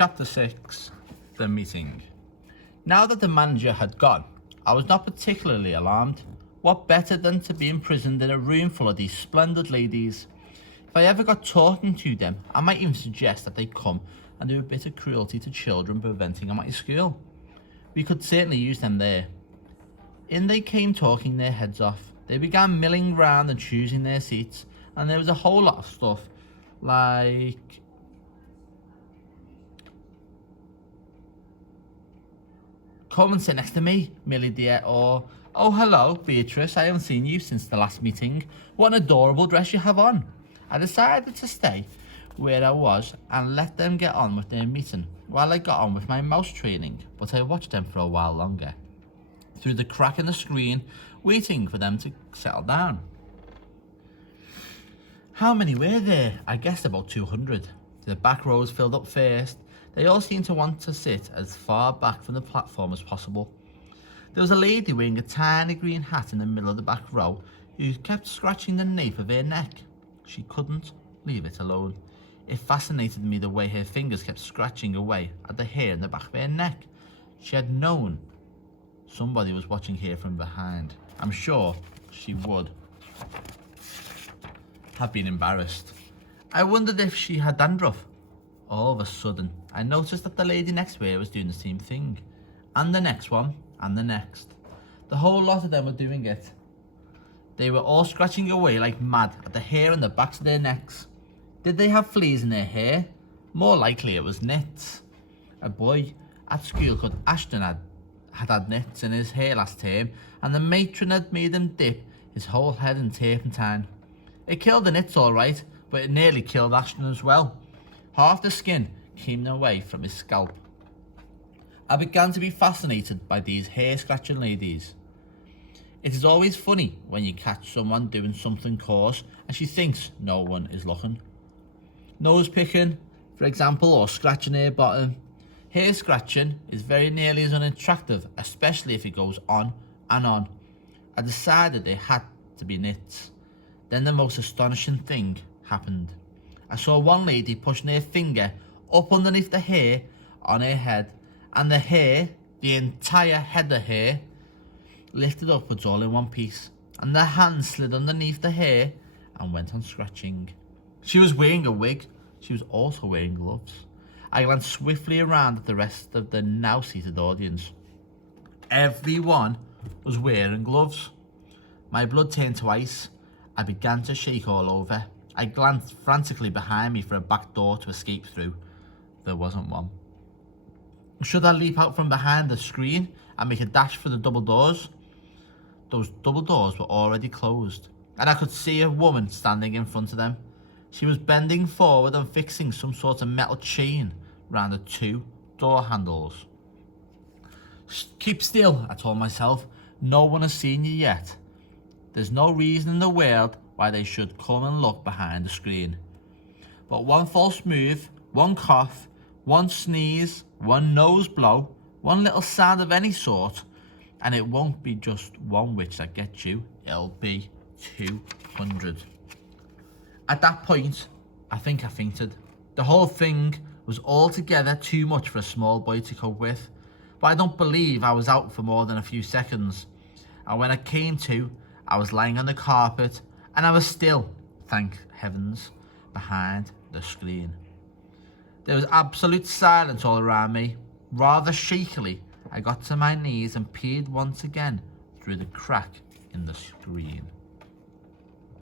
Chapter 6. The Meeting. Now that the manager had gone, I was not particularly alarmed. What better than to be imprisoned in a room full of these splendid ladies? If I ever got talking to them, I might even suggest that they come and do a bit of cruelty to children preventing them at school. We could certainly use them there. In they came, talking their heads off. They began milling round and choosing their seats, and there was a whole lot of stuff like "Come and sit next to me, Millie dear," or "Oh, hello, Beatrice, I haven't seen you since the last meeting. What an adorable dress you have on." I decided to stay where I was and let them get on with their meeting while I got on with my mouse training, but I watched them for a while longer, through the crack in the screen, waiting for them to settle down. How many were there? I guessed about 200. The back rows filled up first. They all seemed to want to sit as far back from the platform as possible. There was a lady wearing a tiny green hat in the middle of the back row who kept scratching the nape of her neck. She couldn't leave it alone. It fascinated me the way her fingers kept scratching away at the hair in the back of her neck. She had known somebody was watching her from behind. I'm sure she would have been embarrassed. I wondered if she had dandruff. All of a sudden, I noticed that the lady next to her was doing the same thing. And the next one, and the next. The whole lot of them were doing it. They were all scratching away like mad at the hair on the backs of their necks. Did they have fleas in their hair? More likely it was nits. A boy at school called Ashton had nits in his hair last term, and the matron had made him dip his whole head in turpentine. It killed the nits all right, but it nearly killed Ashton as well. Half the skin came away from his scalp. I began to be fascinated by these hair-scratching ladies. It is always funny when you catch someone doing something coarse and she thinks no one is looking. Nose picking, for example, or scratching her bottom. Hair scratching is very nearly as unattractive, especially if it goes on and on. I decided they had to be nits. Then the most astonishing thing happened. I saw one lady pushing her finger up underneath the hair on her head, and the hair, the entire head of hair, lifted upwards all in one piece, and the hand slid underneath the hair and went on scratching. She was wearing a wig. She was also wearing gloves. I glanced swiftly around at the rest of the now seated audience. Everyone was wearing gloves. My blood turned to ice. I began to shake all over. I glanced frantically behind me for a back door to escape through. There wasn't one. Should I leap out from behind the screen and make a dash for the double doors? Those double doors were already closed, and I could see a woman standing in front of them. She was bending forward and fixing some sort of metal chain round the two door handles. Keep still, I told myself. No one has seen you yet. There's no reason in the world why they should come and look behind the screen. But one false move, one cough, one sneeze, one nose blow, one little sound of any sort, and it won't be just one witch that gets you, it'll be 200. At that point, I think I fainted. The whole thing was altogether too much for a small boy to cope with, but I don't believe I was out for more than a few seconds. And when I came to, I was lying on the carpet, and I was still, thank heavens, behind the screen. There was absolute silence all around me. Rather shakily, I got to my knees and peered once again through the crack in the screen.